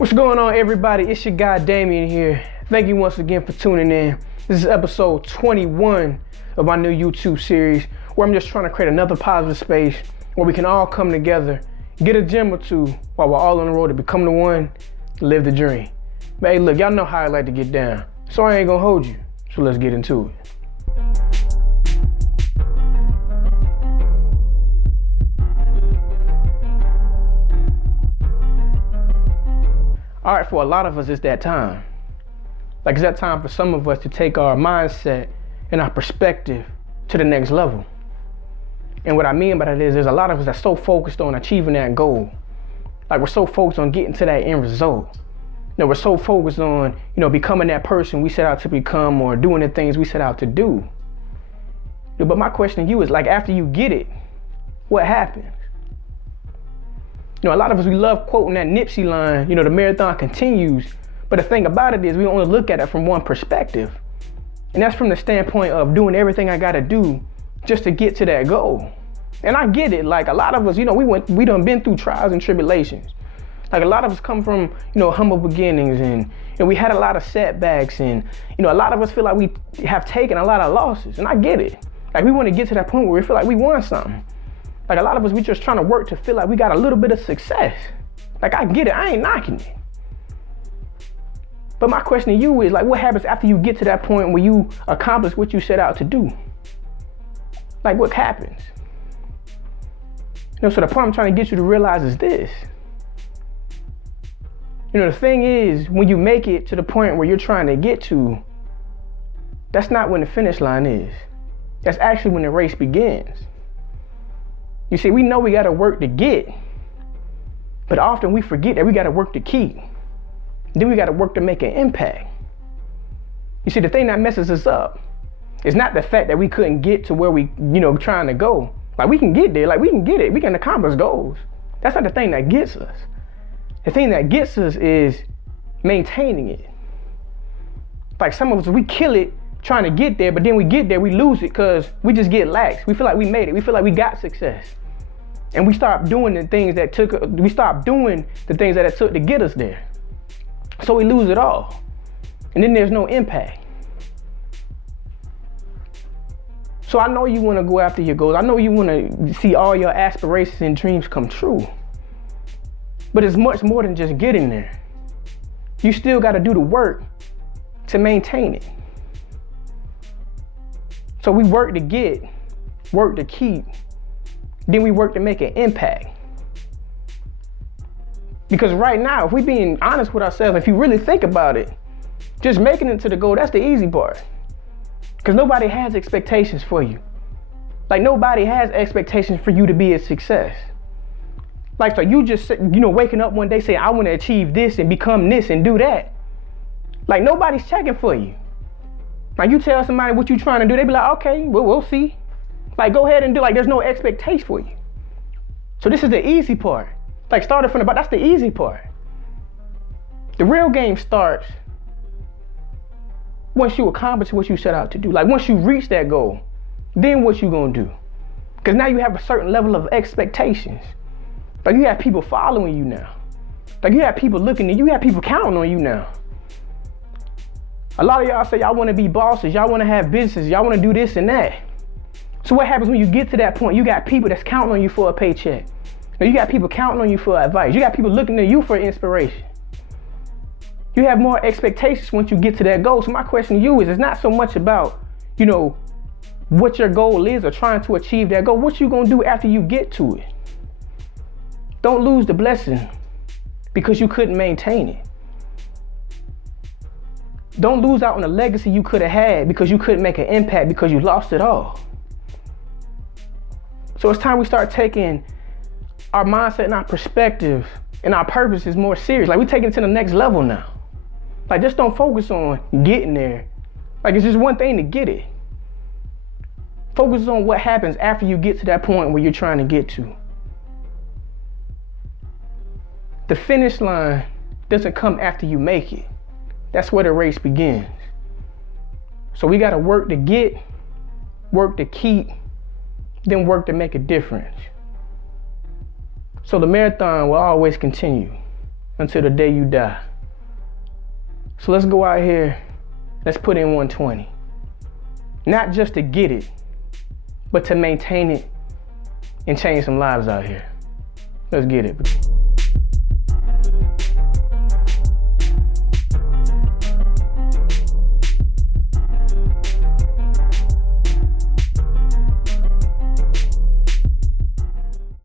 What's going on, everybody? It's your guy Damien here. Thank you once again for tuning in. This is episode 21 of my new YouTube series where I'm just trying to create another positive space where we can all come together, get a gem or two while we're all on the road to become the one, to live the dream. But hey, look, y'all know how I like to get down, so I ain't gonna hold you. So let's get into it. All right, for a lot of us, it's that time. Like, it's that time for some of us to take our mindset and our perspective to the next level. And what I mean by that is there's a lot of us that's so focused on achieving that goal. Like, we're so focused on getting to that end result. We're so focused on, becoming that person we set out to become or doing the things we set out to do. But my question to you is, like, after you get it, what happens? A lot of us, we love quoting that Nipsey line, the marathon continues. But the thing about it is we only look at it from one perspective. And that's from the standpoint of doing everything I gotta do just to get to that goal. And I get it, like a lot of us, we done been through trials and tribulations. Like a lot of us come from, humble beginnings and we had a lot of setbacks and, a lot of us feel like we have taken a lot of losses, and I get it. Like we wanna get to that point where we feel like we won something. Like a lot of us, we just trying to work to feel like we got a little bit of success. Like I get it, I ain't knocking it. But my question to you is, like, what happens after you get to that point where you accomplish what you set out to do? Like, what happens? So the point I'm trying to get you to realize is this. The thing is, when you make it to the point where you're trying to get to, that's not when the finish line is. That's actually when the race begins. You see, we know we gotta work to get, but often we forget that we gotta work to keep. Then we gotta work to make an impact. You see, the thing that messes us up is not the fact that we couldn't get to where we, trying to go. Like we can get there, like we can get it, we can accomplish goals. That's not the thing that gets us. The thing that gets us is maintaining it. Like some of us, we kill it trying to get there, but then we get there, we lose it because we just get lax. We feel like we made it, we feel like we got success. And we stop doing the things that it took to get us there. So we lose it all. And then there's no impact. So I know you want to go after your goals. I know you want to see all your aspirations and dreams come true. But it's much more than just getting there. You still got to do the work to maintain it. So we work to get, work to keep, then we work to make an impact. Because right now, if we're being honest with ourselves, if you really think about it, just making it to the goal, that's the easy part. Because nobody has expectations for you. Like nobody has expectations for you to be a success. Like, so you just, waking up one day saying, I want to achieve this and become this and do that. Like nobody's checking for you. Like you tell somebody what you're trying to do, they be like, okay, well, we'll see. Like go ahead and do, like there's no expectation for you. So this is the easy part. Like starting from the bottom, that's the easy part. The real game starts once you accomplish what you set out to do. Like once you reach that goal, then what you gonna do? Because now you have a certain level of expectations. Like you have people following you now. Like you have people looking at you, have people counting on you now. A lot of y'all say y'all wanna be bosses, y'all wanna have businesses, y'all wanna do this and that. So what happens when you get to that point? You got people that's counting on you for a paycheck. You got people counting on you for advice. You got people looking to you for inspiration. You have more expectations once you get to that goal. So my question to you is, it's not so much about, what your goal is or trying to achieve that goal. What you gonna do after you get to it? Don't lose the blessing because you couldn't maintain it. Don't lose out on the legacy you could have had because you couldn't make an impact because you lost it all. So it's time we start taking our mindset and our perspective and our purpose is more serious. Like we're taking it to the next level now. Like just don't focus on getting there. Like it's just one thing to get it. Focus on what happens after you get to that point where you're trying to get to. The finish line doesn't come after you make it. That's where the race begins. So we gotta work to get, work to keep, then work to make a difference. So the marathon will always continue. until the day you die. So let's go out here, let's put in 120. Not just to get it, but to maintain it and change some lives out here. Let's get it.